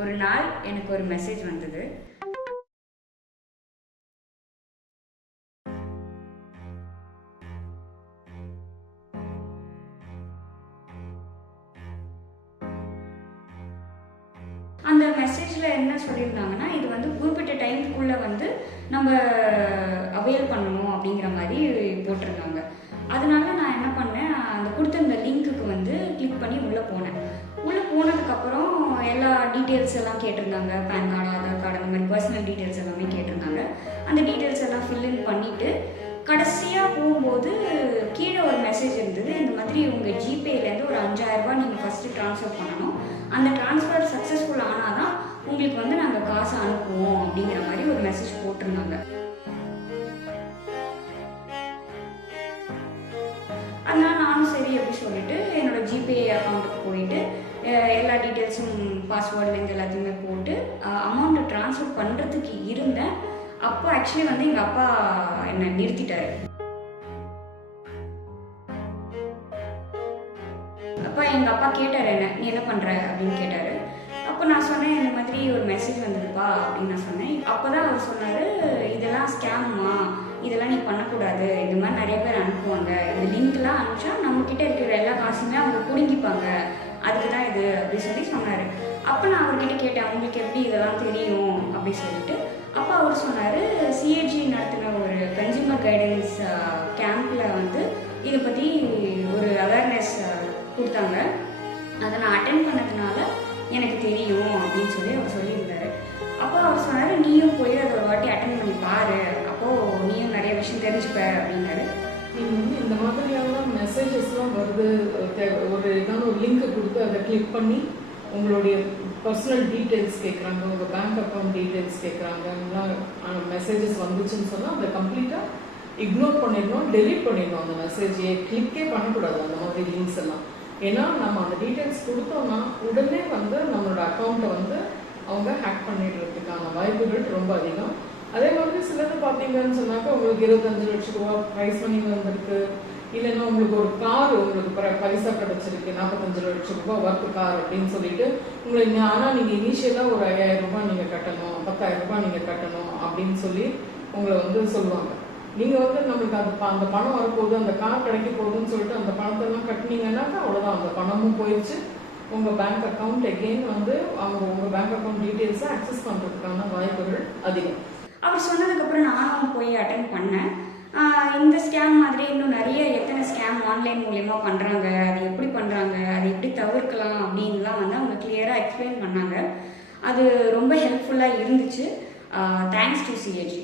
ஒரு நாள் எனக்கு ஒரு மெசேஜ் வந்தது. அந்த மெசேஜில் என்ன சொல்லியிருந்தாங்கன்னா இது வந்து குறிப்பிட்ட டைமுக்குள்ளே வந்து நம்ம அவைல் பண்ணணும் அப்படிங்கிற மாதிரி போட்டிருந்தாங்க. அதனால நான் என்ன டீட்டெயில்ஸ் எல்லாம் கேட்டிருந்தாங்க பேன் கார்டு ஆதார் கார்டு அந்த மாதிரி பர்சனல் டீட்டெயில்ஸ் எல்லாமே கேட்டிருந்தாங்க. அந்த டீட்டெயில்ஸ் எல்லாம் ஃபில்இன் பண்ணிவிட்டு கடைசியாக போகும்போது கீழே ஒரு மெசேஜ் இருந்தது. இந்த மாதிரி உங்கள் ஜிபேலேருந்து ஒரு அஞ்சாயிரம் நீங்கள் ஃபஸ்ட்டு ட்ரான்ஸ்ஃபர் பண்ணணும். அந்த ட்ரான்ஸ்ஃபர் சக்ஸஸ்ஃபுல் ஆனால் தான் உங்களுக்கு வந்து நாங்கள் காசு அனுப்புவோம் அப்படிங்கிற மாதிரி ஒரு மெசேஜ் போட்டிருந்தாங்க. அதனால் நானும் சரி அப்படி சொல்லிட்டு என்னோட ஜிபே அக்கௌண்ட்டுக்கு போயிட்டு எல்லா டீட்டெயில்ஸும் பாஸ்வேர்டு லிங்க் எல்லாத்தையுமே போட்டு அமௌண்ட்டை ட்ரான்ஸ்ஃபர் பண்ணுறதுக்கு இருந்தேன். அப்போ ஆக்சுவலி வந்து எங்கள் அப்பா என்னை நிறுத்திட்டாரு. அப்பா எங்கள் அப்பா கேட்டார் என்ன நீ என்ன பண்ணுற அப்படின்னு கேட்டார். அப்போ நான் சொன்னேன் இந்த மாதிரி ஒரு மெசேஜ் வந்ததுப்பா அப்படின்னு நான் சொன்னேன். அப்போ தான் அவர் சொன்னார் இதெல்லாம் ஸ்கேம்மா இதெல்லாம் நீ பண்ணக்கூடாது. இந்த மாதிரி நிறைய பேர் அனுப்புவாங்க. இந்த லிங்க்லாம் அனுப்பிச்சா நம்மக்கிட்ட இருக்கிற எல்லா காசுமே அவங்க பிடுங்கிப்பாங்க. தான் இது அப்படி சொல்லி சொன்னார். அப்போ நான் அவர்கிட்ட கேட்டேன் உங்களுக்கு எப்படி இதெல்லாம் தெரியும்? அப்படி சொல்லிட்டு. அப்போ அவர் சொன்னார் சிஏஜி நடத்தின ஒரு கன்சியூமர் கைடன்ஸ் கேம்பில் வந்து இதை பற்றி ஒரு அவேர்னஸ் கொடுத்தாங்க. அதை நான் அட்டென்ட் பண்ணதுனால எனக்கு தெரியும் அப்படின்னு சொல்லி அவர் சொல்லியிருந்தாரு. அப்போ அவர் சொன்னார் நீயும் போய் அதை ஒரு வாட்டி அட்டன் பண்ணி பாரு. அப்போது நீயும் நிறைய விஷயம் தெரிஞ்சுப்ப அப்படின்னாரு. வந்து இந்த மாதிரியான மெசேஜஸ்லாம் வருது தே- ஒரு ஏதாவது ஒரு லிங்க் கொடுத்து அதை கிளிக் பண்ணி உங்களுடைய பர்சனல் டீட்டெயில்ஸ் கேட்குறாங்க உங்கள் பேங்க் அக்கௌண்ட் டீட்டெயில்ஸ் கேட்குறாங்க மெசேஜஸ் வந்துச்சுன்னு சொன்னால் அதை கம்ப்ளீட்டாக இக்னோர் பண்ணிடணும் டெலீட் பண்ணிடணும் அந்த மெசேஜையே கிளிக்கே பண்ணக்கூடாது அந்த மாதிரி லிங்க்ஸ் எல்லாம். ஏன்னா நம்ம அந்த டீட்டெயில்ஸ் கொடுத்தோம்னா உடனே வந்து நம்மளோட அக்கௌண்ட்டை வந்து அவங்க ஹேக் பண்ணிடுறதுக்கான வாய்ப்புகள் ரொம்ப அதிகம். அதே மாதிரி சிலது பார்த்தீங்கன்னு சொன்னாக்கா உங்களுக்கு இருபத்தஞ்சு லட்சம் ரூபா ப்ரைஸ் பண்ணி வந்திருக்கு. இல்லைன்னா உங்களுக்கு ஒரு கார் உங்களுக்கு பரிசா கிடைச்சிருக்கு நாற்பத்தஞ்சு லட்சம் ரூபாய் ஒர்க் கார் அப்படின்னு சொல்லிட்டு உங்களுக்கு ஆனால் நீங்கள் இனிஷியலாக ஒரு ஐயாயிரம் ரூபாய் நீங்கள் கட்டணும் பத்தாயிரம் ரூபாய் நீங்கள் கட்டணும் அப்படின்னு சொல்லி உங்களை வந்து சொல்லுவாங்க. நீங்கள் வந்து நம்மளுக்கு அது ப- அந்த பணம் வரப்போகுது அந்த கார் கிடைக்க போகுதுன்னு சொல்லிட்டு அந்த பணத்தெல்லாம் கட்டினீங்கன்னாக்கா அவ்வளோதான் அந்த பணமும் போயிடுச்சு. உங்கள் பேங்க் அக்கௌண்ட் எகெயின் வந்து அவங்க உங்கள் பேங்க் அக்கௌண்ட் டீட்டெயில்ஸை அக்சஸ் பண்ணுறதுக்கான வாய்ப்புகள் அதிகம். அவர் சொன்னதுக்கப்புறம் நானும் போய் அட்டன் பண்ணேன். இந்த ஸ்கேம் மாதிரி இன்னும் நிறைய எத்தனை ஸ்கேம் ஆன்லைன் மூலயமா பண்ணுறாங்க அது எப்படி பண்ணுறாங்க அதை எப்படி தவிர்க்கலாம் அப்படின்லாம் வந்து அவங்க கிளியராக எக்ஸ்பிளைன் பண்ணாங்க. அது ரொம்ப ஹெல்ப்ஃபுல்லாக இருந்துச்சு. Thanks to CAG